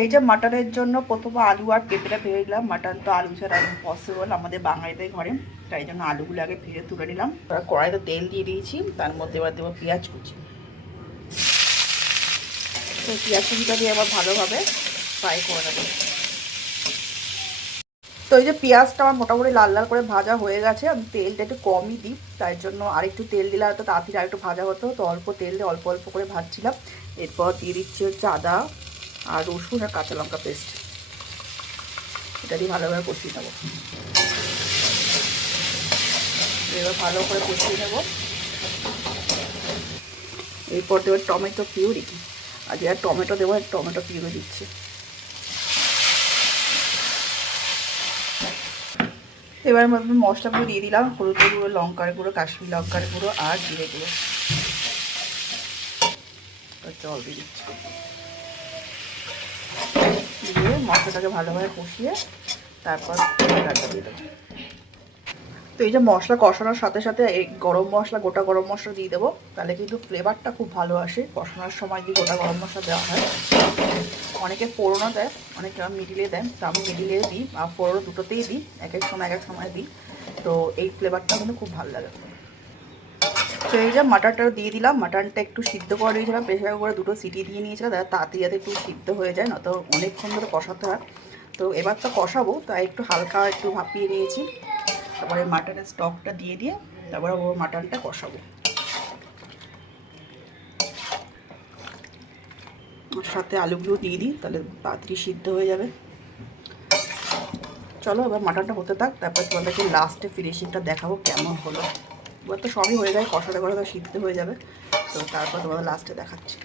এই যে মাটনের জন্য প্রথমে আলু আর পেঁপেটা ভেজে নিলাম। মাটন তো আলু ছাড়া পসিবল আমাদের বাঙালিদের ঘরে, তাই জন্য আলুগুলো আগে ভেজে তুলে নিলাম। কড়াইতে তেল দিয়ে দিয়েছি, তার মধ্যে এবার দেবো পেঁয়াজ কুচি। তো পেঁয়াজ কুচিটা দিয়ে আবার ভালোভাবে ফ্রাই করে নেবো। তো এই যে পেঁয়াজটা আমার মোটামুটি লাল লাল করে ভাজা হয়ে গেছে। আমি তেলটা একটু কমই দিই, তাই জন্য আরেকটু তেল দিলে হয়তো তাড়াতাড়ি আরেকটু ভাজা হতো। তো অল্প তেল দিয়ে অল্প অল্প করে ভাজছিলাম। এরপর দিয়ে দিচ্ছি হচ্ছে আদা আর রসুন আর কাঁচা লঙ্কা পেস্ট। এটা দিয়ে ভালোভাবে কষিয়ে নেবো। এবার ভালো করে কষিয়ে নেবো। এরপর দেবো টমেটো পিউরি, আর যারা টমেটো দেবো টমেটো পিউরি দিচ্ছি। এবার মধ্যে মশলাগুলো দিয়ে দিলাম, হলুদ গুঁড়ো, লঙ্কার গুঁড়ো, কাশ্মীরি লঙ্কার গুঁড়ো আর জিরে গুঁড়ো। জল দিয়ে দিচ্ছি, দিয়ে মশলাটাকে ভালোভাবে কষিয়ে তারপর ডালটা দিয়ে দেবো। তো এই যে মশলা কষানোর সাথে সাথে এই গরম মশলা, গোটা গরম মশলা দিয়ে দেবো, তাহলে কিন্তু ফ্লেভারটা খুব ভালো আসে। কষানোর সময় যদি গোটা গরম মশলা দেওয়া হয়, অনেকে ফোড়নও দেয়, অনেকে মিডিলে দেয়, তো আমি মিডিলে দিই আর ফোড়ন দুটোতেই দিই, এক এক সময় দিই। তো এই ফ্লেভারটা কিন্তু খুব ভালো লাগে। তো এই যে মাটনটা দিয়ে দিলাম। মাটনটা একটু সিদ্ধ করে দিয়েছিলাম, প্রেশার করে 2টো সিটি দিয়ে নিয়েছিলাম, তাড়াতাড়ি যাতে একটু সিদ্ধ হয়ে যায়, না তো অনেকক্ষণ ধরে কষাতে হয়। তো এবার তো কষাবো, তাই একটু হালকা একটু ভাপিয়ে নিয়েছি। তারপরে মাটনের স্টকটা দিয়ে তারপরে ও মাটনটা কষাবো। ওর সাথে আলুগুলো দিয়ে দিই, তাহলে তাড়াতাড়ি সিদ্ধ হয়ে যাবে। চলো এবার মাটনটা হতে থাক, তারপর তোমাদেরকে লাস্টে ফিনিশিংটা দেখাবো কেমন হলো। এবার তো সবই হয়ে যায়, কষাতে কষাতে সিদ্ধ হয়ে যাবে, তো তারপর তোমাদের লাস্টে দেখাচ্ছি।